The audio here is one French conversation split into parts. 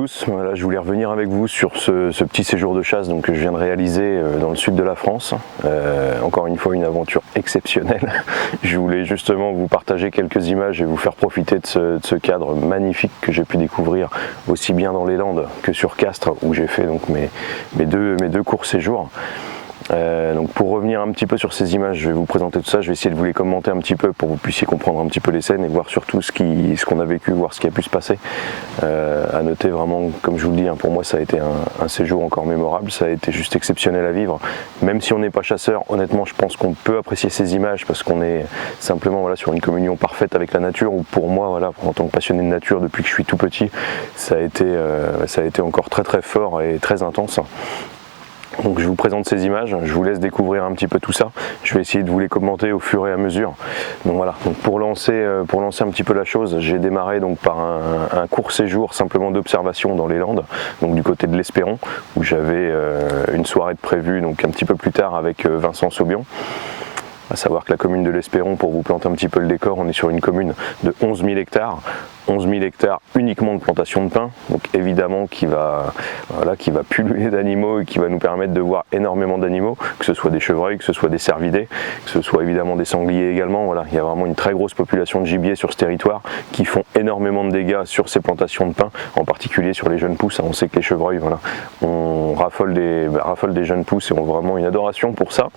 tous, voilà, je voulais revenir avec vous sur ce petit séjour de chasse donc, que je viens de réaliser dans le sud de la France. Encore une fois une aventure exceptionnelle. Je voulais justement vous partager quelques images et vous faire profiter de ce cadre magnifique que j'ai pu découvrir aussi bien dans les Landes que sur Castres où j'ai fait donc, mes deux courts séjours. Donc pour revenir un petit peu sur ces images, je vais vous présenter tout ça, je vais essayer de vous les commenter un petit peu pour que vous puissiez comprendre un petit peu les scènes et voir surtout ce qu'on a vécu, voir ce qui a pu se passer. À noter vraiment, comme je vous le dis, pour moi ça a été un séjour encore mémorable, ça a été juste exceptionnel à vivre. Même si on n'est pas chasseur, honnêtement je pense qu'on peut apprécier ces images parce qu'on est simplement voilà, sur une communion parfaite avec la nature, ou pour moi, voilà, en tant que passionné de nature depuis que je suis tout petit, ça a été encore très très fort et très intense. Donc je vous présente ces images, je vous laisse découvrir un petit peu tout ça, je vais essayer de vous les commenter au fur et à mesure. Donc voilà, donc pour lancer un petit peu la chose, j'ai démarré donc par un court séjour simplement d'observation dans les Landes, donc du côté de l'Espéron, où j'avais une soirée de prévue donc un petit peu plus tard avec Vincent Saubion. À savoir que la commune de l'Espéron, pour vous planter un petit peu le décor, on est sur une commune de 11 000 hectares. 11 000 hectares uniquement de plantation de pin, donc évidemment qui va pulluler d'animaux et qui va nous permettre de voir énormément d'animaux, que ce soit des chevreuils, que ce soit des cervidés, que ce soit évidemment des sangliers également. Voilà, il y a vraiment une très grosse population de gibier sur ce territoire qui font énormément de dégâts sur ces plantations de pin, en particulier sur les jeunes pousses. On sait que les chevreuils, voilà, on raffole des jeunes pousses et ont vraiment une adoration pour ça.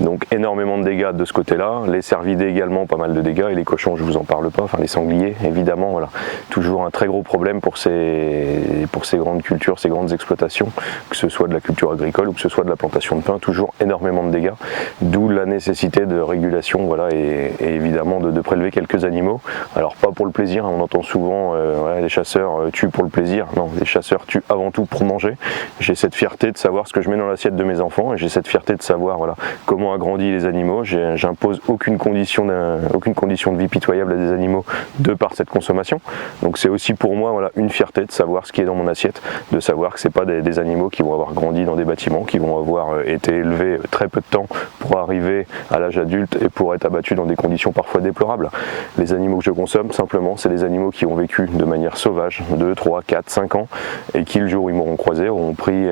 Donc énormément de dégâts de ce côté-là, les cervidés également, pas mal de dégâts, et les cochons, je vous en parle pas, enfin les sangliers évidemment, voilà. Toujours un très gros problème pour ces grandes cultures, ces grandes exploitations, que ce soit de la culture agricole ou que ce soit de la plantation de pin, toujours énormément de dégâts, d'où la nécessité de régulation, voilà, et évidemment de prélever quelques animaux. Alors pas pour le plaisir, on entend souvent ouais, les chasseurs tuent pour le plaisir, non, les chasseurs tuent avant tout pour manger. J'ai cette fierté de savoir ce que je mets dans l'assiette de mes enfants, et j'ai cette fierté de savoir voilà, comment a grandi les animaux. J'impose aucune condition de vie pitoyable à des animaux de par cette consommation. Donc c'est aussi pour moi voilà, une fierté de savoir ce qui est dans mon assiette, de savoir que ce n'est pas des animaux qui vont avoir grandi dans des bâtiments, qui vont avoir été élevés très peu de temps pour arriver à l'âge adulte et pour être abattus dans des conditions parfois déplorables. Les animaux que je consomme, simplement, c'est des animaux qui ont vécu de manière sauvage, 2, 3, 4, 5 ans, et qui le jour où ils m'auront croisé auront pris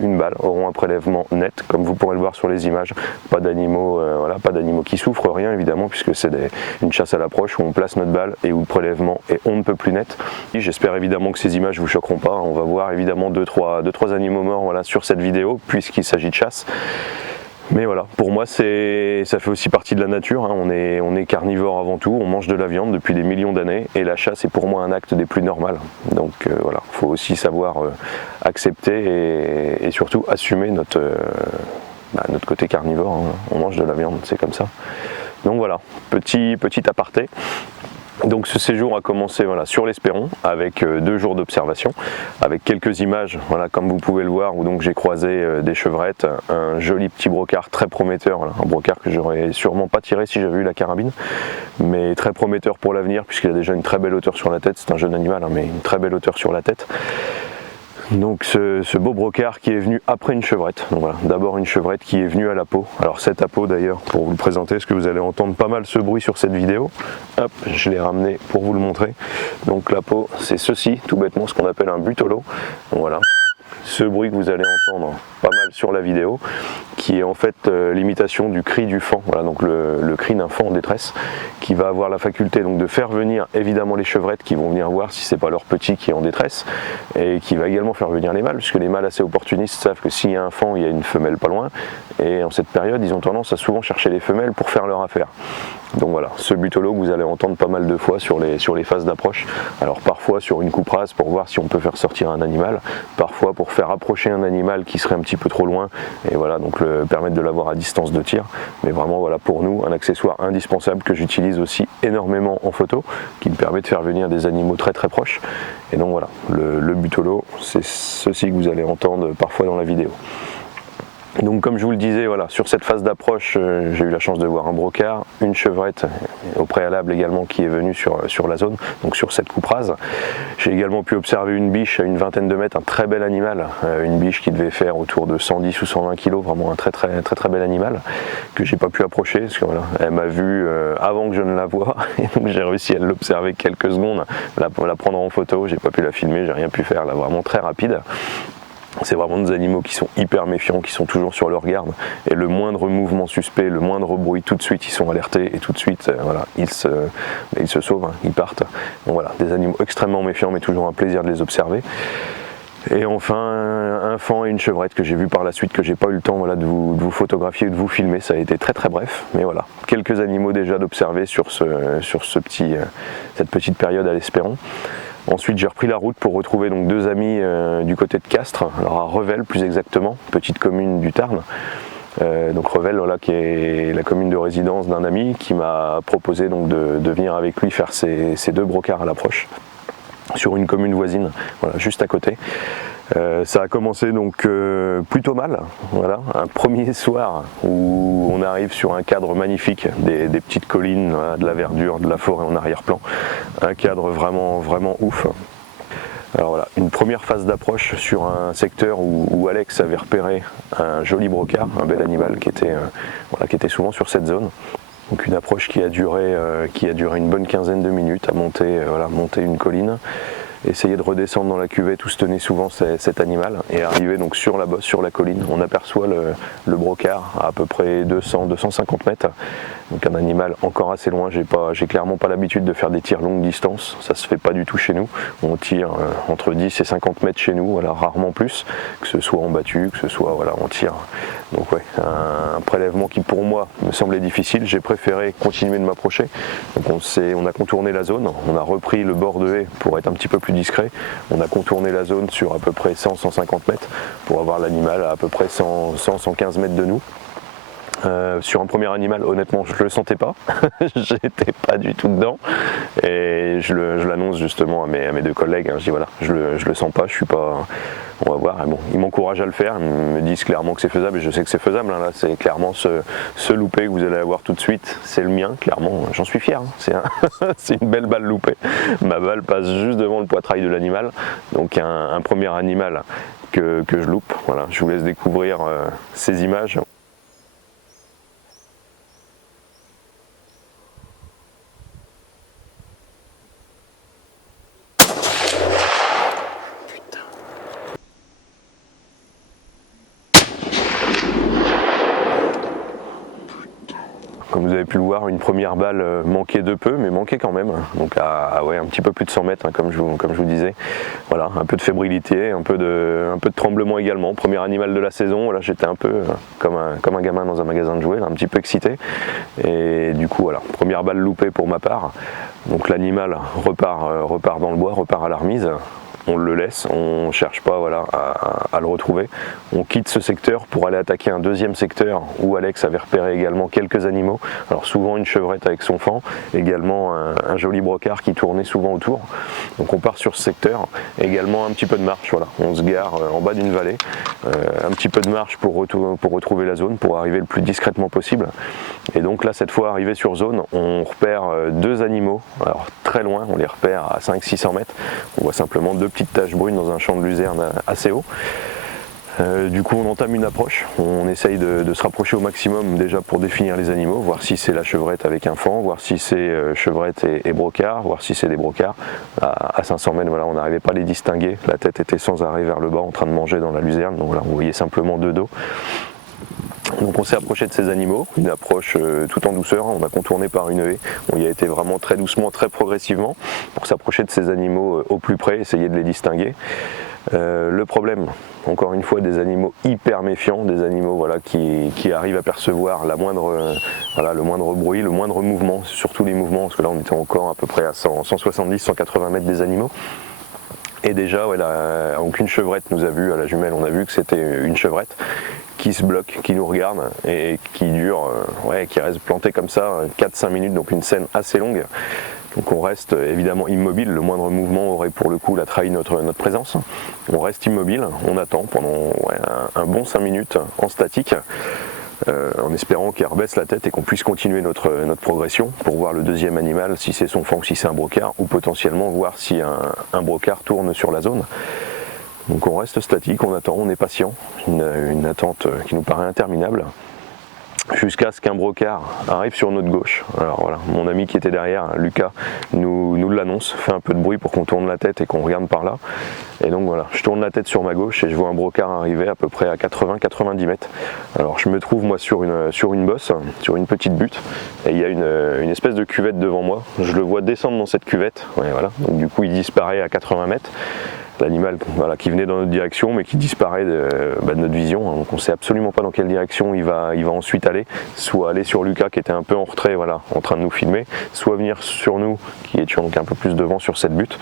une balle, auront un prélèvement net, comme vous pourrez le voir sur les images. Pas d'animaux qui souffrent, rien évidemment, puisque c'est une chasse à l'approche où on place notre balle et où le prélèvement est on ne peut plus net. J'espère évidemment que ces images vous choqueront pas. On va voir évidemment 2-3 animaux morts voilà, sur cette vidéo, puisqu'il s'agit de chasse. Mais voilà, pour moi ça fait aussi partie de la nature, hein. On est carnivore avant tout, on mange de la viande depuis des millions d'années, et la chasse est pour moi un acte des plus normaux. Donc voilà, il faut aussi savoir accepter et surtout assumer notre côté carnivore, hein. On mange de la viande, c'est comme ça. Donc voilà, petit aparté. Donc ce séjour a commencé voilà, sur l'Espéron avec 2 jours d'observation, avec quelques images, voilà, comme vous pouvez le voir, où donc j'ai croisé des chevrettes, un joli petit brocard très prometteur, voilà, un brocard que j'aurais sûrement pas tiré si j'avais eu la carabine, mais très prometteur pour l'avenir puisqu'il a déjà une très belle hauteur sur la tête, c'est un jeune animal hein, mais une très belle hauteur sur la tête. Donc ce beau brocard qui est venu après une chevrette. Donc voilà, d'abord une chevrette qui est venue à la peau. Alors cette à peau d'ailleurs, pour vous le présenter, parce que vous allez entendre pas mal ce bruit sur cette vidéo. Hop, je l'ai ramené pour vous le montrer. Donc la peau, c'est ceci, tout bêtement, ce qu'on appelle un butolo. Donc voilà, ce bruit que vous allez entendre pas mal sur la vidéo, qui est en fait l'imitation du cri du faon, voilà, donc le cri d'un faon en détresse, qui va avoir la faculté donc de faire venir évidemment les chevrettes qui vont venir voir si c'est pas leur petit qui est en détresse, et qui va également faire venir les mâles, puisque les mâles assez opportunistes savent que s'il y a un faon, il y a une femelle pas loin, et en cette période ils ont tendance à souvent chercher les femelles pour faire leur affaire. Donc voilà, ce butolo que vous allez entendre pas mal de fois sur les phases d'approche, alors parfois sur une coupe rase pour voir si on peut faire sortir un animal, parfois pour faire approcher un animal qui serait un petit peu trop loin, et voilà, donc permettre de l'avoir à distance de tir, mais vraiment voilà pour nous un accessoire indispensable que j'utilise aussi énormément en photo, qui me permet de faire venir des animaux très très proches. Et donc voilà, le butolo, c'est ceci que vous allez entendre parfois dans la vidéo. Donc comme je vous le disais, voilà, sur cette phase d'approche, j'ai eu la chance de voir un brocard, une chevrette au préalable également qui est venue sur la zone, donc sur cette coupe rase. J'ai également pu observer une biche à une vingtaine de mètres, un très bel animal, une biche qui devait faire autour de 110 ou 120 kg, vraiment un très bel animal que j'ai pas pu approcher parce que voilà, elle m'a vu avant que je ne la voie et donc j'ai réussi à l'observer quelques secondes, la prendre en photo, j'ai pas pu la filmer, j'ai rien pu faire, là vraiment très rapide. C'est vraiment des animaux qui sont hyper méfiants, qui sont toujours sur leur garde et le moindre mouvement suspect, le moindre bruit, tout de suite ils sont alertés et tout de suite voilà, ils se sauvent, hein, ils partent. Donc voilà, des animaux extrêmement méfiants mais toujours un plaisir de les observer. Et enfin un faon et une chevrette que j'ai vu par la suite, que j'ai pas eu le temps voilà, de vous photographier, de vous filmer, ça a été très bref, mais voilà, quelques animaux déjà d'observer sur cette petite période à l'Espéron. Ensuite j'ai repris la route pour retrouver donc deux amis du côté de Castres, alors à Revel plus exactement, petite commune du Tarn. Donc Revel voilà, qui est la commune de résidence d'un ami qui m'a proposé donc de venir avec lui faire ces deux brocards à l'approche sur une commune voisine, voilà, juste à côté. Ça a commencé donc plutôt mal, voilà, un premier soir où on arrive sur un cadre magnifique, des petites collines, voilà, de la verdure, de la forêt en arrière-plan, un cadre vraiment ouf. Alors voilà, une première phase d'approche sur un secteur où Alex avait repéré un joli brocard, un bel animal qui était souvent sur cette zone. Donc une approche qui a duré une bonne quinzaine de minutes à monter une colline, essayer de redescendre dans la cuvette où se tenait souvent cet animal et arriver donc sur la bosse, sur la colline. On aperçoit le brocard à peu près 200-250 mètres. Donc un animal encore assez loin, j'ai clairement pas l'habitude de faire des tirs longue distance, ça se fait pas du tout chez nous. On tire entre 10 et 50 mètres chez nous, voilà, rarement plus, que ce soit en battu, que ce soit voilà, on tire. Donc ouais, un prélèvement qui pour moi me semblait difficile, j'ai préféré continuer de m'approcher. Donc on a contourné la zone, on a repris le bord de haie pour être un petit peu plus discret, on a contourné la zone sur à peu près 100-150 mètres pour avoir l'animal à peu près 100-115 mètres de nous. Sur un premier animal, honnêtement, je le sentais pas, j'étais pas du tout dedans, et je l'annonce justement à mes deux collègues, hein, je dis voilà, je le sens pas, je suis pas, on va voir, et bon, ils m'encouragent à le faire, ils me disent clairement que c'est faisable, et je sais que c'est faisable, hein, là, c'est clairement ce loupé que vous allez avoir tout de suite, c'est le mien, clairement, j'en suis fier, hein, c'est une belle balle loupée, ma balle passe juste devant le poitrail de l'animal, donc un premier animal que je loupe, voilà, je vous laisse découvrir ces images. Comme vous avez pu le voir, une première balle manquait de peu, mais manquait quand même. Donc ouais, un petit peu plus de 100 mètres, hein, comme je vous disais. Voilà, un peu de fébrilité, un peu de tremblement également. Premier animal de la saison, voilà, j'étais un peu comme un gamin dans un magasin de jouets, là, un petit peu excité. Et du coup, voilà, première balle loupée pour ma part. Donc l'animal repart dans le bois, repart à la remise. On le laisse, on ne cherche pas voilà, à le retrouver. On quitte ce secteur pour aller attaquer un deuxième secteur où Alex avait repéré également quelques animaux. Alors souvent une chevrette avec son faon, également un joli brocard qui tournait souvent autour. Donc on part sur ce secteur, également un petit peu de marche, voilà. On se gare en bas d'une vallée, un petit peu de marche pour retrouver la zone, pour arriver le plus discrètement possible. Et donc là cette fois arrivé sur zone, on repère deux animaux, alors très loin, on les repère à 500-600 mètres. On voit simplement deux petites taches brunes dans un champ de luzerne assez haut. Du coup on entame une approche, on essaye de se rapprocher au maximum déjà pour définir les animaux, voir si c'est la chevrette avec un faon, voir si c'est chevrette et brocard, voir si c'est des brocards. À 500 mètres, voilà, on n'arrivait pas à les distinguer, la tête était sans arrêt vers le bas en train de manger dans la luzerne, donc voilà, on voyait simplement deux dos. Donc on s'est approché de ces animaux, une approche tout en douceur, on a contourné par une haie, on y a été vraiment très doucement, très progressivement pour s'approcher de ces animaux au plus près, essayer de les distinguer. Le problème, encore une fois, des animaux hyper méfiants, des animaux voilà, qui arrivent à percevoir le moindre bruit, le moindre mouvement, surtout les mouvements, parce que là on était encore à peu près à 170-180 mètres des animaux. Et déjà, ouais, aucune chevrette nous a vu à la jumelle, on a vu que c'était une chevrette qui se bloque, qui nous regarde et qui dure, qui reste plantée comme ça 4-5 minutes, donc une scène assez longue. Donc on reste évidemment immobile, le moindre mouvement aurait pour le coup trahi notre présence. On reste immobile, on attend pendant un bon 5 minutes en statique, en espérant qu'il rebaisse la tête et qu'on puisse continuer notre progression pour voir le deuxième animal, si c'est son fan ou si c'est un brocard, ou potentiellement voir si un brocard tourne sur la zone. Donc on reste statique, on attend, on est patient, une attente qui nous paraît interminable, jusqu'à ce qu'un brocard arrive sur notre gauche. Alors voilà, mon ami qui était derrière, Lucas, nous l'annonce, fait un peu de bruit pour qu'on tourne la tête et qu'on regarde par là. Et donc voilà, je tourne la tête sur ma gauche et je vois un brocard arriver à peu près à 80-90 mètres. Alors je me trouve moi sur une bosse, sur une petite butte, et il y a une espèce de cuvette devant moi. Je le vois descendre dans cette cuvette, ouais, voilà. Donc du coup il disparaît à 80 mètres. L'animal qui venait dans notre direction mais qui disparaît de notre vision, donc on ne sait absolument pas dans quelle direction il va ensuite aller, soit aller sur Lucas qui était un peu en retrait, voilà, en train de nous filmer, soit venir sur nous qui étions donc un peu plus devant sur cette butte.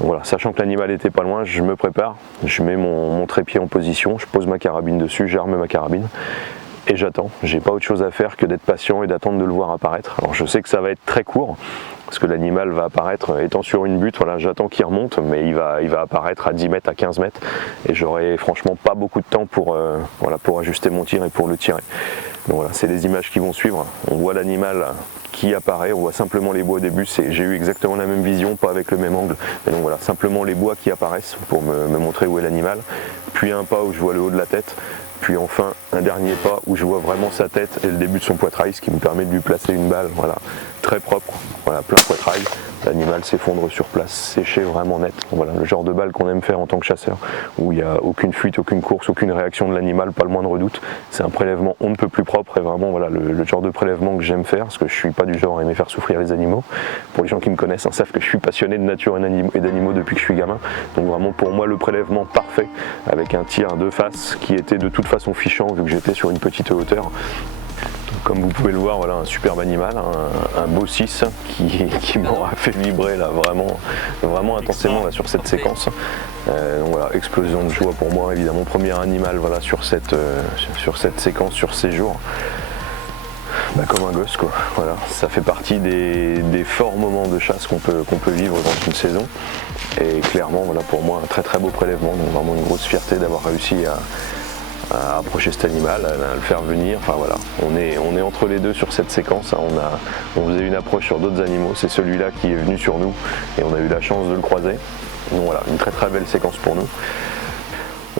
Donc voilà, sachant que l'animal était pas loin, je me prépare, je mets mon trépied en position, je pose ma carabine dessus, j'arme ma carabine et j'attends. J'ai pas autre chose à faire que d'être patient et d'attendre de le voir apparaître. Alors je sais que ça va être très court, parce que l'animal va apparaître étant sur une butte, voilà, j'attends qu'il remonte, mais il va apparaître à 10 mètres, à 15 mètres, et j'aurai franchement pas beaucoup de temps pour ajuster mon tir et pour le tirer. Donc voilà, c'est les images qui vont suivre. On voit l'animal qui apparaît, on voit simplement les bois au début, j'ai eu exactement la même vision, pas avec le même angle, mais donc voilà, simplement les bois qui apparaissent pour me montrer où est l'animal, puis un pas où je vois le haut de la tête, puis enfin un dernier pas où je vois vraiment sa tête et le début de son poitrail, ce qui me permet de lui placer une balle, voilà, très propre, voilà, plein poitrail. L'animal s'effondre sur place, séché vraiment net. Voilà, le genre de balle qu'on aime faire en tant que chasseur, où il n'y a aucune fuite, aucune course, aucune réaction de l'animal, pas le moindre doute. C'est un prélèvement on ne peut plus propre et vraiment voilà, le genre de prélèvement que j'aime faire, parce que je ne suis pas du genre à aimer faire souffrir les animaux. Pour les gens qui me connaissent, savent que je suis passionné de nature et d'animaux depuis que je suis gamin. Donc vraiment pour moi le prélèvement parfait, avec un tir de face qui était de toute façon fichant vu que j'étais sur une petite hauteur. Comme vous pouvez le voir, voilà un superbe animal, un beau 6 qui m'aura fait vibrer là vraiment intensément là, sur cette séquence. Donc voilà, explosion de joie pour moi évidemment, premier animal voilà, sur cette séquence, sur ces jours. Comme un gosse quoi, voilà, ça fait partie des forts moments de chasse qu'on peut vivre dans une saison. Et clairement voilà pour moi un très très beau prélèvement, donc vraiment une grosse fierté d'avoir réussi à approcher cet animal, à le faire venir, enfin voilà, on est entre les deux sur cette séquence, on faisait une approche sur d'autres animaux, c'est celui-là qui est venu sur nous et on a eu la chance de le croiser, donc voilà, une très très belle séquence pour nous.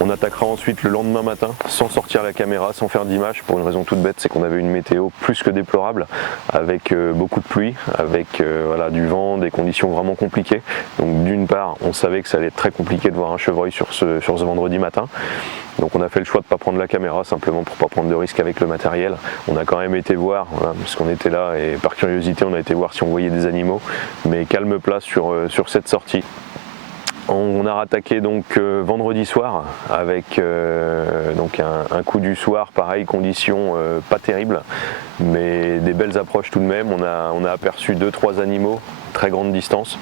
On attaquera ensuite le lendemain matin sans sortir la caméra, sans faire d'image, pour une raison toute bête, c'est qu'on avait une météo plus que déplorable, avec beaucoup de pluie, avec voilà, du vent, des conditions vraiment compliquées. Donc d'une part, on savait que ça allait être très compliqué de voir un chevreuil sur ce vendredi matin. Donc on a fait le choix de ne pas prendre la caméra, simplement pour ne pas prendre de risques avec le matériel. On a quand même été voir, voilà, parce qu'on était là et par curiosité on a été voir si on voyait des animaux, mais calme place sur cette sortie. On a rattaqué donc vendredi soir avec donc un coup du soir, pareil, conditions pas terribles, mais des belles approches tout de même. On a aperçu 2-3 animaux, très grande distance,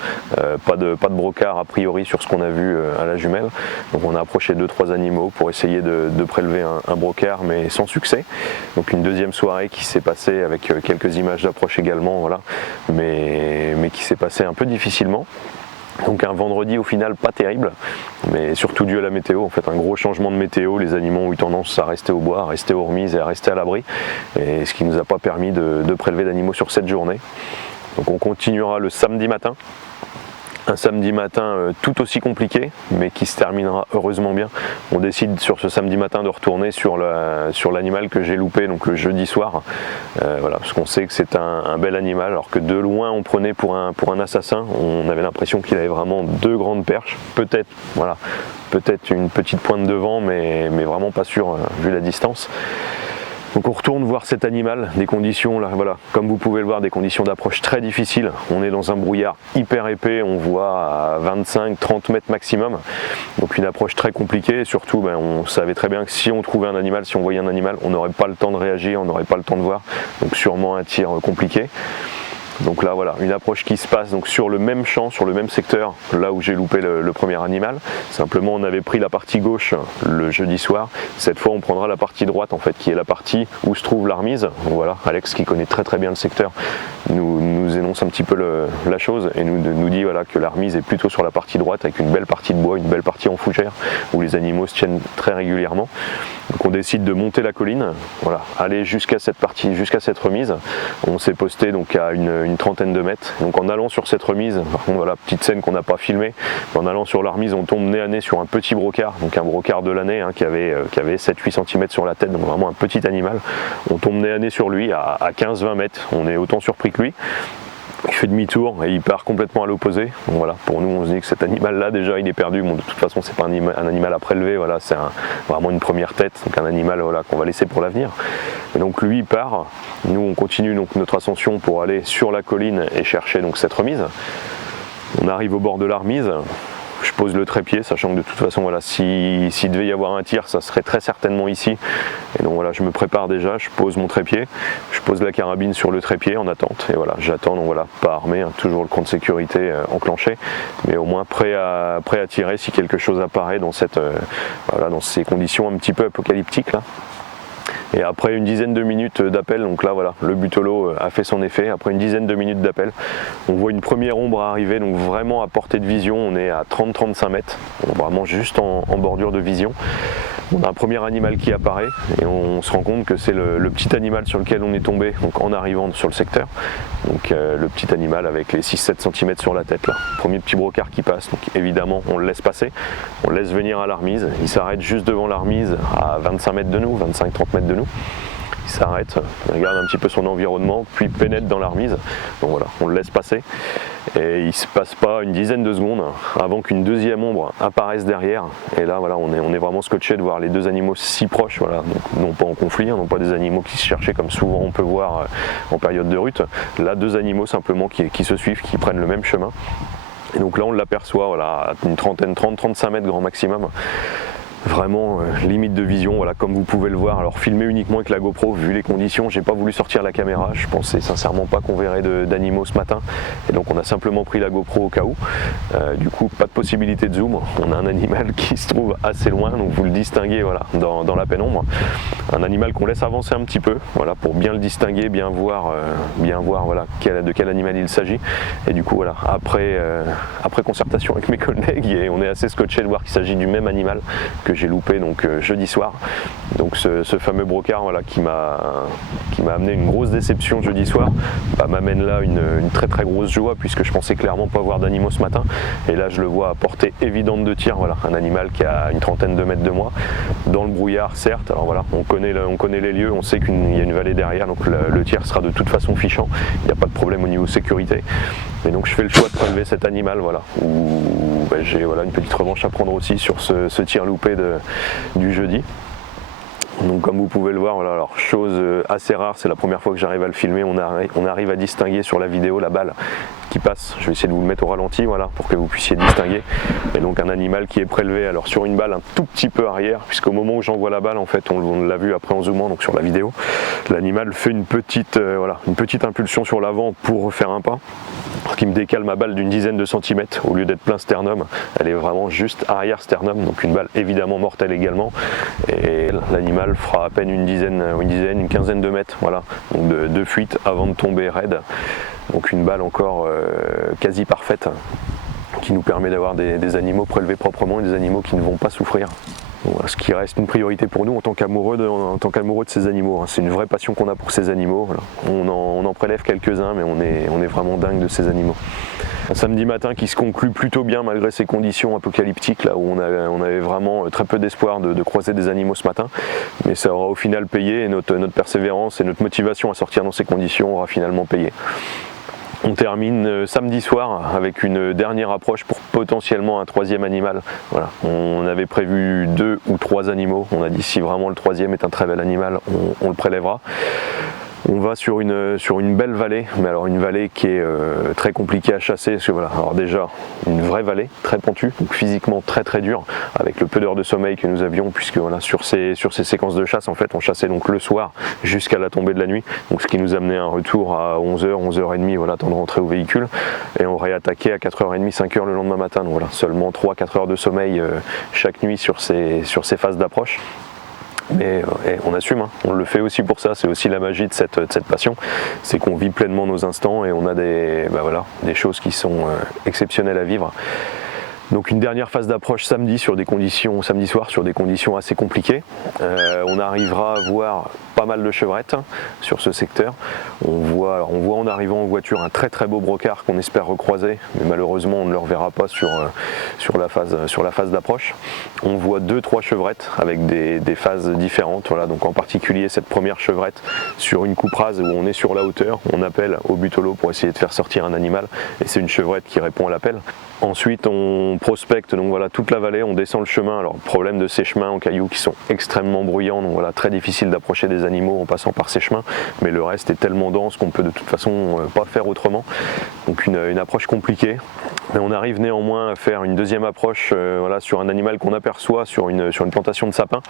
pas de brocard a priori sur ce qu'on a vu à la jumelle. Donc on a approché 2-3 animaux pour essayer de prélever un brocard, mais sans succès. Donc une deuxième soirée qui s'est passée avec quelques images d'approche également, voilà, mais qui s'est passée un peu difficilement. Donc un vendredi au final pas terrible, mais surtout dû à la météo, en fait un gros changement de météo, les animaux ont eu tendance à rester au bois, à rester aux remises et à rester à l'abri, et ce qui ne nous a pas permis de prélever d'animaux sur cette journée. Donc on continuera le samedi matin. Un samedi matin tout aussi compliqué, mais qui se terminera heureusement bien. On décide sur ce samedi matin de retourner sur l'animal que j'ai loupé donc le jeudi soir, voilà, parce qu'on sait que c'est un bel animal, alors que de loin on prenait pour un assassin. On avait l'impression qu'il avait vraiment 2 grandes perches, peut-être voilà, peut-être une petite pointe de vent, mais vraiment pas sûr vu la distance. Donc on retourne voir cet animal, des conditions, là, voilà, comme vous pouvez le voir, des conditions d'approche très difficiles. On est dans un brouillard hyper épais, on voit à 25-30 mètres maximum. Donc une approche très compliquée, et surtout on savait très bien que si on trouvait un animal, si on voyait un animal, on n'aurait pas le temps de réagir, on n'aurait pas le temps de voir. Donc sûrement un tir compliqué. Donc là voilà, une approche qui se passe donc sur le même champ, sur le même secteur, là où j'ai loupé le premier animal. Simplement on avait pris la partie gauche le jeudi soir, cette fois on prendra la partie droite en fait, qui est la partie où se trouve l'Armise. Donc voilà, Alex qui connaît très bien le secteur nous énonce un petit peu la chose et nous dit voilà, que l'Armise est plutôt sur la partie droite avec une belle partie de bois, une belle partie en fougère où les animaux se tiennent très régulièrement. Donc on décide de monter la colline, voilà, aller jusqu'à cette partie, jusqu'à cette remise. On s'est posté donc à une trentaine de mètres. Donc en allant sur cette remise, par contre voilà, petite scène qu'on n'a pas filmée, en allant sur la remise on tombe nez à nez sur un petit brocard, donc un brocard de l'année hein, qui avait 7-8 cm sur la tête, donc vraiment un petit animal. On tombe nez à nez sur lui à 15-20 mètres, on est autant surpris que lui. Il fait demi-tour et il part complètement à l'opposé. Donc voilà, pour nous on se dit que cet animal là déjà il est perdu. Bon, de toute façon c'est pas un animal à prélever, voilà, c'est vraiment une première tête, donc un animal voilà, qu'on va laisser pour l'avenir. Et donc lui il part, nous on continue donc notre ascension pour aller sur la colline et chercher donc cette remise. On arrive au bord de la remise. Je pose le trépied, sachant que de toute façon, voilà, s'il devait y avoir un tir, ça serait très certainement ici. Et donc voilà, je me prépare déjà, je pose mon trépied, je pose la carabine sur le trépied en attente. Et voilà, j'attends, donc voilà, pas armé, hein, toujours le compte sécurité enclenché, mais au moins prêt à tirer si quelque chose apparaît dans voilà, dans ces conditions un petit peu apocalyptiques là. Et après une dizaine de minutes d'appel, donc là voilà, le butolo a fait son effet. Après une dizaine de minutes d'appel, on voit une première ombre arriver, donc vraiment à portée de vision, on est à 30-35 mètres, donc vraiment juste en bordure de vision. On a un premier animal qui apparaît et on se rend compte que c'est le petit animal sur lequel on est tombé donc en arrivant sur le secteur. Donc le petit animal avec les 6-7 cm sur la tête là. Premier petit brocard qui passe, donc évidemment on le laisse passer, on le laisse venir à la remise, il s'arrête juste devant la remise à 25 mètres de nous, 25-30 mètres de nous. Il s'arrête, regarde un petit peu son environnement, puis pénètre dans la remise. Donc voilà, on le laisse passer. Et il ne se passe pas une dizaine de secondes avant qu'une deuxième ombre apparaisse derrière. Et là, voilà, on est vraiment scotché de voir les deux animaux si proches, voilà, donc, non pas en conflit, hein, non pas des animaux qui se cherchaient comme souvent on peut voir en période de rut. Là, deux animaux simplement qui se suivent, qui prennent le même chemin. Et donc là, on l'aperçoit, voilà, à une trentaine, 30-35 mètres grand maximum. Vraiment limite de vision, voilà, comme vous pouvez le voir. Alors filmé uniquement avec la GoPro, vu les conditions, j'ai pas voulu sortir la caméra, je pensais sincèrement pas qu'on verrait d'animaux ce matin, et donc on a simplement pris la GoPro au cas où. Du coup pas de possibilité de zoom, on a un animal qui se trouve assez loin, donc vous le distinguez voilà, dans la pénombre. Un animal qu'on laisse avancer un petit peu, voilà, pour bien le distinguer, bien voir voilà, de quel animal il s'agit. Et du coup voilà, après concertation avec mes collègues, on est assez scotché de voir qu'il s'agit du même animal que j'ai loupé donc jeudi soir. Donc ce fameux brocard voilà, qui m'a amené une grosse déception jeudi soir, m'amène là une très grosse joie, puisque je pensais clairement pas voir d'animaux ce matin, et là je le vois à portée évidente de tir, voilà, un animal qui a une trentaine de mètres de moi, dans le brouillard certes. Alors voilà, on connaît les lieux, on sait qu'il y a une vallée derrière, donc le tir sera de toute façon fichant, il n'y a pas de problème au niveau sécurité. Et donc je fais le choix de prélever cet animal, voilà, où j'ai voilà, une petite revanche à prendre aussi sur ce tir loupé du jeudi. Donc comme vous pouvez le voir, voilà, alors chose assez rare, c'est la première fois que j'arrive à le filmer, on arrive à distinguer sur la vidéo la balle qui passe. Je vais essayer de vous le mettre au ralenti, voilà, pour que vous puissiez distinguer. Et donc un animal qui est prélevé alors sur une balle un tout petit peu arrière, puisqu'au moment où j'envoie la balle, en fait, on l'a vu après en zoomant, donc sur la vidéo, l'animal fait une petite impulsion sur l'avant pour refaire un pas, qui me décale ma balle d'une dizaine de centimètres. Au lieu d'être plein sternum, elle est vraiment juste arrière sternum, donc une balle évidemment mortelle également. Et l'animal fera à peine une quinzaine de mètres, voilà, donc de fuite avant de tomber raide. Donc une balle encore quasi parfaite, qui nous permet d'avoir des animaux prélevés proprement et des animaux qui ne vont pas souffrir. Voilà, ce qui reste une priorité pour nous en tant qu'amoureux de ces animaux, hein. C'est une vraie passion qu'on a pour ces animaux, voilà. On en prélève quelques-uns, mais on est vraiment dingue de ces animaux. Un samedi matin qui se conclut plutôt bien malgré ces conditions apocalyptiques, là où on avait vraiment très peu d'espoir de croiser des animaux ce matin, mais ça aura au final payé, et notre persévérance et notre motivation à sortir dans ces conditions aura finalement payé. On termine samedi soir avec une dernière approche pour potentiellement un troisième animal. Voilà. On avait prévu 2 ou 3 animaux. On a dit si vraiment le troisième est un très bel animal, on le prélèvera. On va sur une belle vallée, mais alors une vallée qui est très compliquée à chasser, parce que voilà, alors déjà une vraie vallée très pentue, donc physiquement très dure, avec le peu d'heures de sommeil que nous avions, puisque voilà, sur ces séquences de chasse, en fait, on chassait donc le soir jusqu'à la tombée de la nuit, donc ce qui nous amenait un retour à 11h, 11h30, voilà, temps de rentrer au véhicule, et on réattaquait à 4h30, 5h le lendemain matin, donc voilà, seulement 3-4 heures de sommeil chaque nuit sur ces phases d'approche. Mais on assume, hein. On le fait aussi pour ça, c'est aussi la magie de cette passion, c'est qu'on vit pleinement nos instants et on a des choses qui sont exceptionnelles à vivre. Donc une dernière phase d'approche samedi soir sur des conditions assez compliquées. On arrivera à voir pas mal de chevrettes sur ce secteur. On voit en arrivant en voiture un très beau brocard qu'on espère recroiser, mais malheureusement on ne le reverra pas sur la phase d'approche. On voit 2-3 chevrettes avec des phases différentes. Voilà, donc en particulier cette première chevrette sur une coupe rase où on est sur la hauteur, on appelle au butolo pour essayer de faire sortir un animal et c'est une chevrette qui répond à l'appel. Ensuite on prospecte donc voilà toute la vallée, on descend le chemin. Alors problème de ces chemins en cailloux qui sont extrêmement bruyants, donc voilà très difficile d'approcher des animaux en passant par ces chemins, mais le reste est tellement dense qu'on peut de toute façon pas faire autrement. Donc une approche compliquée, mais on arrive néanmoins à faire une deuxième approche voilà, sur un animal qu'on aperçoit sur une plantation de sapins.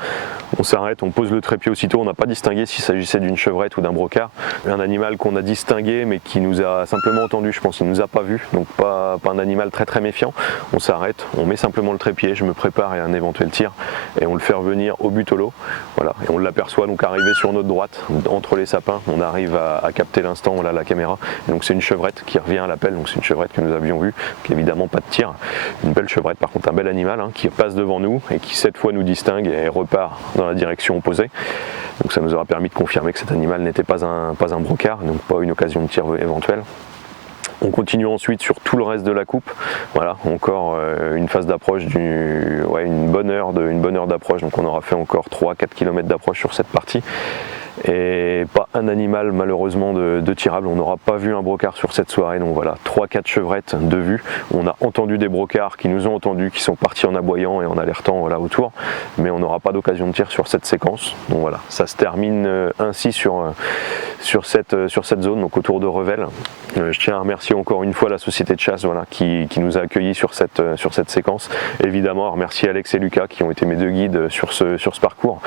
On s'arrête, on pose le trépied aussitôt, on n'a pas distingué s'il s'agissait d'une chevrette ou d'un brocard. Un animal qu'on a distingué mais qui nous a simplement entendu, je pense, il nous a pas vu, donc pas un animal très méfiant. On s'arrête, on met simplement le trépied, je me prépare à un éventuel tir et on le fait revenir au butolo. Voilà, et on l'aperçoit donc arriver sur notre droite, entre les sapins, on arrive à capter l'instant, voilà la caméra. Et donc c'est une chevrette qui revient à l'appel, donc c'est une chevrette que nous avions vue, qui évidemment pas de tir. Une belle chevrette, par contre un bel animal hein, qui passe devant nous et qui cette fois nous distingue et repart dans la direction opposée. Donc ça nous aura permis de confirmer que cet animal n'était pas un brocard, donc pas une occasion de tir éventuelle. On continue ensuite sur tout le reste de la coupe. Voilà, encore une phase d'approche une bonne heure d'approche. Donc on aura fait encore 3-4 km d'approche sur cette partie. Et pas un animal malheureusement de tirable, on n'aura pas vu un brocard sur cette soirée, donc voilà, 3-4 chevrettes de vue. On a entendu des brocards qui nous ont entendus, qui sont partis en aboyant et en alertant voilà, autour, mais on n'aura pas d'occasion de tir sur cette séquence. Donc voilà, ça se termine ainsi sur cette zone, donc autour de Revel. Je tiens à remercier encore une fois la société de chasse voilà, qui nous a accueillis sur cette séquence. Évidemment à remercier Alex et Lucas qui ont été mes deux guides sur ce parcours,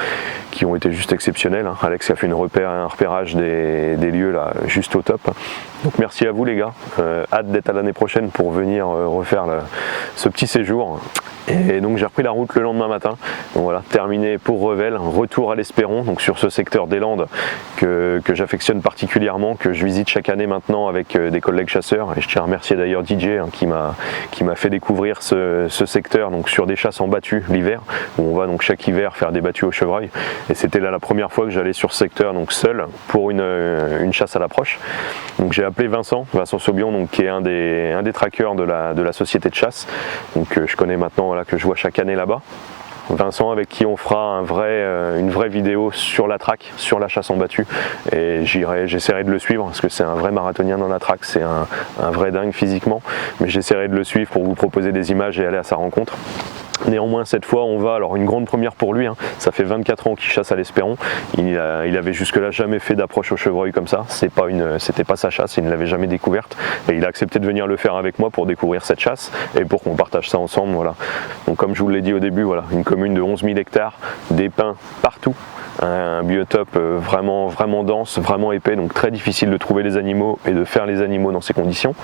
qui ont été juste exceptionnels. Hein. Alex a fait un repérage des lieux là, juste au top. Donc merci à vous les gars, hâte d'être à l'année prochaine pour venir refaire ce petit séjour. Et donc j'ai repris la route le lendemain matin, donc voilà, terminé pour Revel, retour à l'Espéron, donc sur ce secteur des Landes que j'affectionne particulièrement, que je visite chaque année maintenant avec des collègues chasseurs, et je tiens à remercier d'ailleurs DJ hein, qui m'a fait découvrir ce secteur donc sur des chasses en battu l'hiver, où on va donc chaque hiver faire des battues au chevreuil, et c'était là la première fois que j'allais sur ce secteur donc seul pour une chasse à l'approche. Donc j'ai appelé Vincent Saubion, donc qui est un des trackers de la société de chasse, donc je connais maintenant voilà, que je vois chaque année là-bas. Vincent avec qui on fera une vraie vidéo sur la track, sur la chasse en battu, et j'essaierai de le suivre parce que c'est un vrai marathonien dans la track, c'est un vrai dingue physiquement, mais j'essaierai de le suivre pour vous proposer des images et aller à sa rencontre. Néanmoins cette fois on va, alors une grande première pour lui, hein. Ça fait 24 ans qu'il chasse à l'Espéron, il avait jusque là jamais fait d'approche au chevreuil comme ça, c'était pas sa chasse, il ne l'avait jamais découverte, et il a accepté de venir le faire avec moi pour découvrir cette chasse et pour qu'on partage ça ensemble. Voilà. Donc comme je vous l'ai dit au début, voilà, une commune de 11 000 hectares, des pins partout, un biotope vraiment dense, vraiment épais, donc très difficile de trouver les animaux et de faire les animaux dans ces conditions.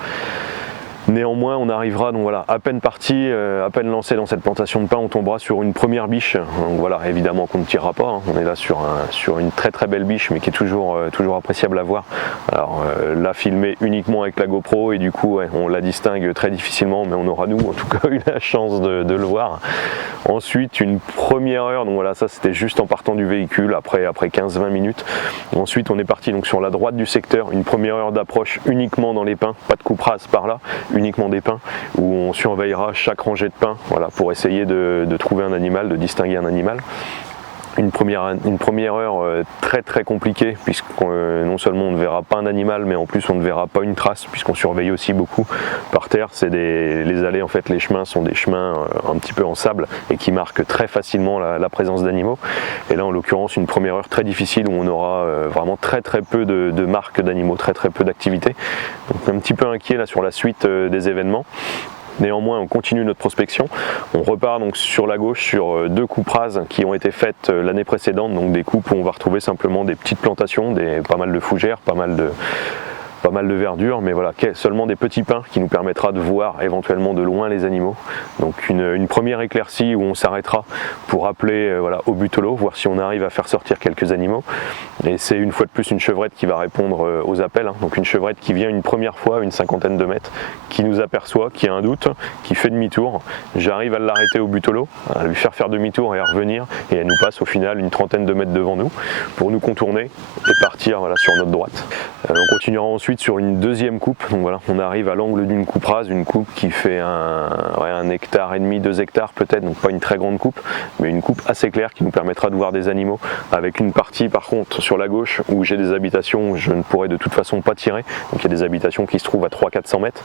Néanmoins on arrivera, donc voilà, à peine parti, à peine lancé dans cette plantation de pins, on tombera sur une première biche. Donc voilà, évidemment qu'on ne tirera pas, hein. On est là sur une très belle biche, mais qui est toujours appréciable à voir. Alors là filmé uniquement avec la GoPro, et du coup ouais, on la distingue très difficilement, mais on aura nous en tout cas eu la chance de le voir. Ensuite une première heure, donc voilà, ça c'était juste en partant du véhicule, après 15-20 minutes. Ensuite on est parti donc sur la droite du secteur, une première heure d'approche uniquement dans les pins, pas de coupe rase par là, uniquement des pins, où on surveillera chaque rangée de pins, voilà, pour essayer de trouver un animal, de distinguer un animal. Une première heure très compliquée, puisque non seulement on ne verra pas un animal, mais en plus on ne verra pas une trace, puisqu'on surveille aussi beaucoup par terre. Les allées, en fait, les chemins sont des chemins un petit peu en sable et qui marquent très facilement la présence d'animaux. Et là, en l'occurrence, une première heure très difficile où on aura vraiment très peu de marques d'animaux, très peu d'activité. Donc un petit peu inquiet là sur la suite des événements. Néanmoins, on continue notre prospection. On repart donc sur la gauche sur 2 coupes rases qui ont été faites l'année précédente, donc des coupes où on va retrouver simplement des petites plantations, pas mal de fougères, pas mal de verdure, mais voilà, seulement des petits pins qui nous permettra de voir éventuellement de loin les animaux. Donc une première éclaircie où on s'arrêtera pour appeler au butolo, voir si on arrive à faire sortir quelques animaux. Et c'est une fois de plus une chevrette qui va répondre aux appels, hein. Donc une chevrette qui vient une première fois, une cinquantaine de mètres, qui nous aperçoit, qui a un doute, qui fait demi-tour. J'arrive à l'arrêter au butolo, à lui faire demi-tour et à revenir, et elle nous passe au final une trentaine de mètres devant nous pour nous contourner et partir sur notre droite. On continuera ensuite sur une deuxième coupe. Donc voilà, on arrive à l'angle d'une coupe rase, une coupe qui fait un hectare et demi, 2 hectares peut-être, donc pas une très grande coupe, mais une coupe assez claire qui nous permettra de voir des animaux, avec une partie par contre sur la gauche où j'ai des habitations où je ne pourrai de toute façon pas tirer. Donc il y a des habitations qui se trouvent à 300-400 mètres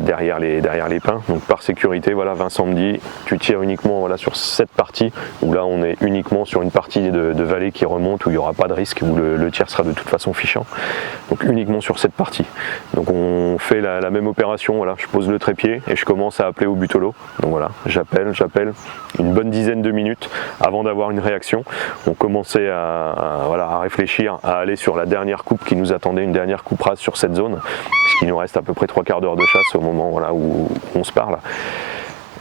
derrière les pins. Donc par sécurité, voilà, Vincent me dit tu tires uniquement sur cette partie où là on est uniquement sur une partie de vallée qui remonte, où il n'y aura pas de risque, où le tir sera de toute façon fichant. Donc uniquement sur cette partie. Donc on fait la même opération, voilà, je pose le trépied et je commence à appeler au butolo. Donc voilà, j'appelle une bonne dizaine de minutes avant d'avoir une réaction. On commençait à réfléchir à aller sur la dernière coupe qui nous attendait, une dernière coupe rase sur cette zone, puisqu'il nous reste à peu près 3/4 d'heure de chasse au moment où on se parle.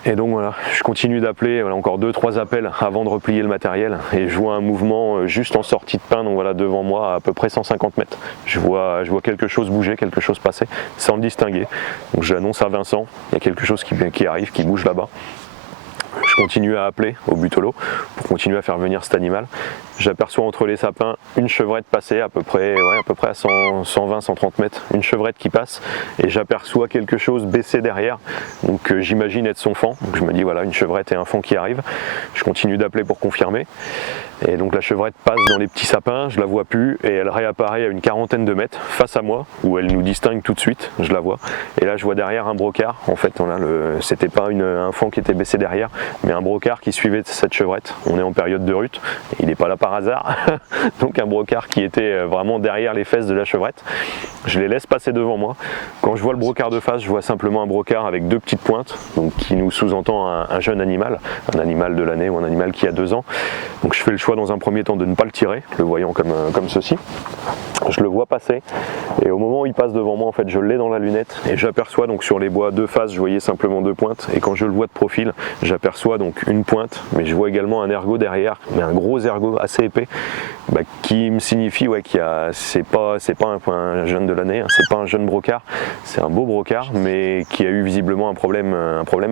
Et donc voilà, je continue d'appeler, encore 2-3 appels avant de replier le matériel, et je vois un mouvement juste en sortie de pin, donc voilà, devant moi à peu près 150 mètres. Je vois quelque chose bouger, quelque chose passer, sans le distinguer. Donc j'annonce à Vincent, il y a quelque chose qui arrive, qui bouge là-bas. Je continue à appeler au butolo pour continuer à faire venir cet animal. J'aperçois entre les sapins une chevrette passer à peu près à 120-130 mètres, une chevrette qui passe, et j'aperçois quelque chose baisser derrière, donc j'imagine être son faon. Donc je me dis voilà, une chevrette et un faon qui arrivent. Je continue d'appeler pour confirmer, et donc la chevrette passe dans les petits sapins, je la vois plus, et elle réapparaît à une quarantaine de mètres face à moi, où elle nous distingue tout de suite, je la vois, et là je vois derrière un brocard. En fait c'était pas un faon qui était baissé derrière, mais un brocard qui suivait cette chevrette. On est en période de rut, il n'est pas là par hasard, donc un brocard qui était vraiment derrière les fesses de la chevrette. Je les laisse passer devant moi. Quand je vois le brocard de face, je vois simplement un brocard avec 2 petites pointes, donc qui nous sous-entend un jeune animal, un animal de l'année ou un animal qui a 2 ans. Donc je fais le choix dans un premier temps de ne pas le tirer, le voyant comme ceci. Je le vois passer, et au moment où il passe devant moi, en fait, je l'ai dans la lunette, et j'aperçois donc sur les bois de face, je voyais simplement 2 pointes, et quand je le vois de profil, j'aperçois donc une pointe, mais je vois également un ergot derrière, mais un gros ergot assez épais, qui me signifie c'est pas un jeune de l'année, hein, c'est pas un jeune brocard, c'est un beau brocard, mais qui a eu visiblement un problème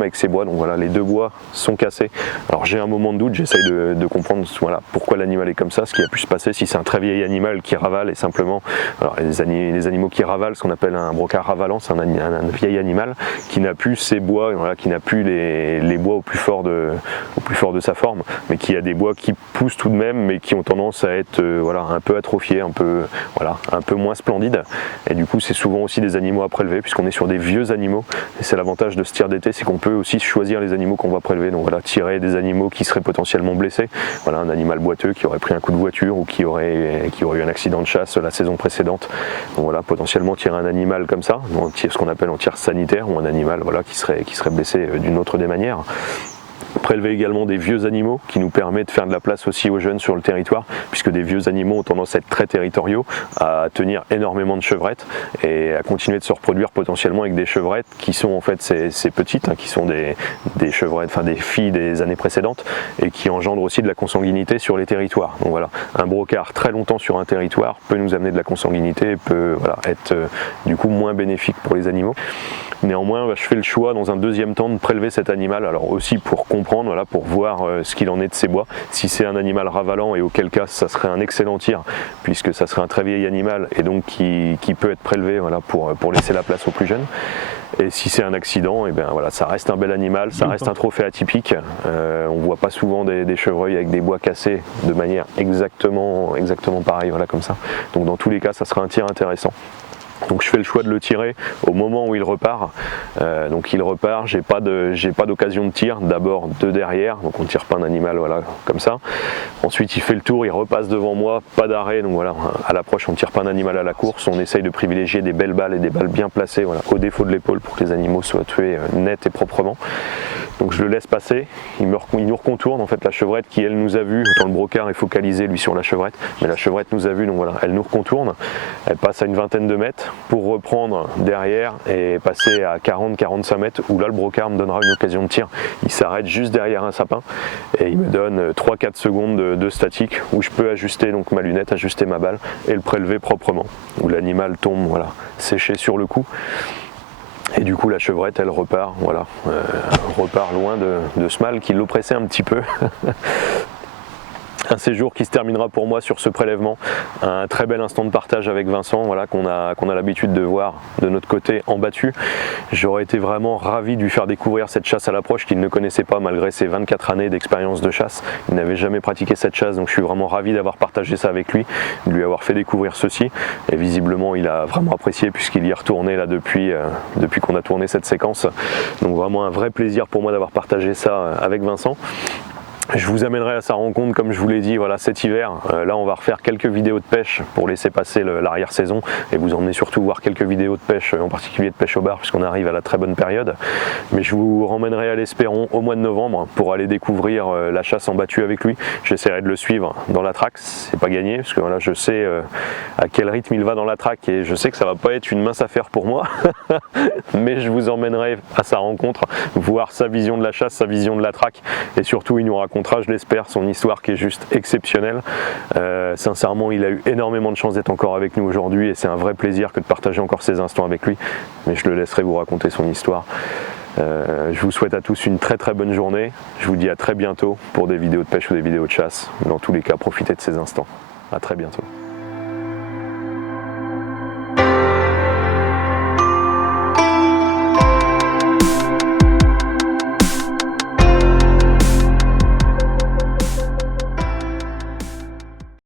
avec ses bois. Donc voilà, les 2 bois sont cassés. Alors j'ai un moment de doute, j'essaye de comprendre pourquoi l'animal est comme ça, ce qui a pu se passer, si c'est un très vieil animal qui ravale, et simplement, alors les animaux qui ravalent, ce qu'on appelle un brocard ravalant, c'est un vieil animal qui n'a plus ses bois, qui n'a plus les bois au plus fort de sa forme, mais qui a des bois qui poussent tout de même, mais qui ont tendance à être un peu atrophiés, un peu moins splendides. Et du coup c'est souvent aussi des animaux à prélever, puisqu'on est sur des vieux animaux, et c'est l'avantage de ce tir d'été, c'est qu'on peut aussi choisir les animaux qu'on va prélever. Donc voilà, tirer des animaux qui seraient potentiellement blessés, voilà, un animal boiteux qui aurait pris un coup de voiture ou qui aurait eu un accident de chasse la saison précédente. Donc voilà, potentiellement tirer un animal comme ça, ce qu'on appelle en tir sanitaire, ou un animal qui serait blessé d'une autre des manières. Prélever également des vieux animaux, qui nous permet de faire de la place aussi aux jeunes sur le territoire, puisque des vieux animaux ont tendance à être très territoriaux, à tenir énormément de chevrettes et à continuer de se reproduire potentiellement avec des chevrettes qui sont en fait ces petites, qui sont des chevrettes, des filles des années précédentes, et qui engendrent aussi de la consanguinité sur les territoires. Donc voilà, un brocard très longtemps sur un territoire peut nous amener de la consanguinité et peut être du coup moins bénéfique pour les animaux. Néanmoins, je fais le choix dans un deuxième temps de prélever cet animal, alors aussi pour comprendre, voilà, pour voir ce qu'il en est de ces bois. Si c'est un animal ravalant, et auquel cas ça serait un excellent tir, puisque ça serait un très vieil animal et donc qui peut être prélevé, voilà, pour laisser la place aux plus jeunes. Et si c'est un accident, et bien voilà, ça reste un bel animal, ça reste un trophée atypique. On ne voit pas souvent des chevreuils avec des bois cassés de manière exactement pareille, voilà, comme ça. Donc dans tous les cas, ça sera un tir intéressant. Donc je fais le choix de le tirer au moment où il repart. Donc il repart, j'ai pas d'occasion de tir, d'abord de derrière, donc on ne tire pas un animal, voilà, comme ça. Ensuite il fait le tour, il repasse devant moi, pas d'arrêt, donc voilà, à l'approche on ne tire pas un animal à la course, on essaye de privilégier des belles balles et des balles bien placées, voilà, au défaut de l'épaule pour que les animaux soient tués net et proprement. Donc je le laisse passer, il nous recontourne, en fait la chevrette qui elle nous a vu, autant le brocard est focalisé lui sur la chevrette, mais la chevrette nous a vu, donc voilà, elle nous recontourne, elle passe à une vingtaine de mètres pour reprendre derrière et passer à 40-45 mètres où là le brocard me donnera une occasion de tir. Il s'arrête juste derrière un sapin et il me donne 3-4 secondes de statique où je peux ajuster donc ma lunette, ajuster ma balle et le prélever proprement, où l'animal tombe, voilà, séché sur le coup. Et du coup la chevrette elle repart, voilà, repart loin de ce mâle qui l'oppressait un petit peu. Un séjour qui se terminera pour moi sur ce prélèvement, un très bel instant de partage avec Vincent, voilà, qu'on a l'habitude de voir de notre côté en battu. J'aurais été vraiment ravi de lui faire découvrir cette chasse à l'approche qu'il ne connaissait pas malgré ses 24 années d'expérience de chasse. Il n'avait jamais pratiqué cette chasse, donc je suis vraiment ravi d'avoir partagé ça avec lui, de lui avoir fait découvrir ceci. Et visiblement il a vraiment apprécié puisqu'il y est retourné là depuis qu'on a tourné cette séquence. Donc vraiment un vrai plaisir pour moi d'avoir partagé ça avec Vincent. Je vous amènerai à sa rencontre comme je vous l'ai dit, voilà, cet hiver. Là on va refaire quelques vidéos de pêche pour laisser passer l'arrière-saison et vous emmener surtout voir quelques vidéos de pêche, en particulier de pêche au bar puisqu'on arrive à la très bonne période. Mais je vous ramènerai à l'Espéron au mois de novembre pour aller découvrir la chasse en battu avec lui. J'essaierai de le suivre dans la traque, c'est pas gagné parce que voilà, je sais à quel rythme il va dans la traque et je sais que ça va pas être une mince affaire pour moi. Mais je vous emmènerai à sa rencontre, voir sa vision de la chasse, sa vision de la traque et surtout il nous raconte, je l'espère, son histoire qui est juste exceptionnelle. Sincèrement il a eu énormément de chance d'être encore avec nous aujourd'hui et c'est un vrai plaisir que de partager encore ces instants avec lui, mais je le laisserai vous raconter son histoire. Je vous souhaite à tous une très bonne journée, je vous dis à très bientôt pour des vidéos de pêche ou des vidéos de chasse. Dans tous les cas, profitez de ces instants. À très bientôt.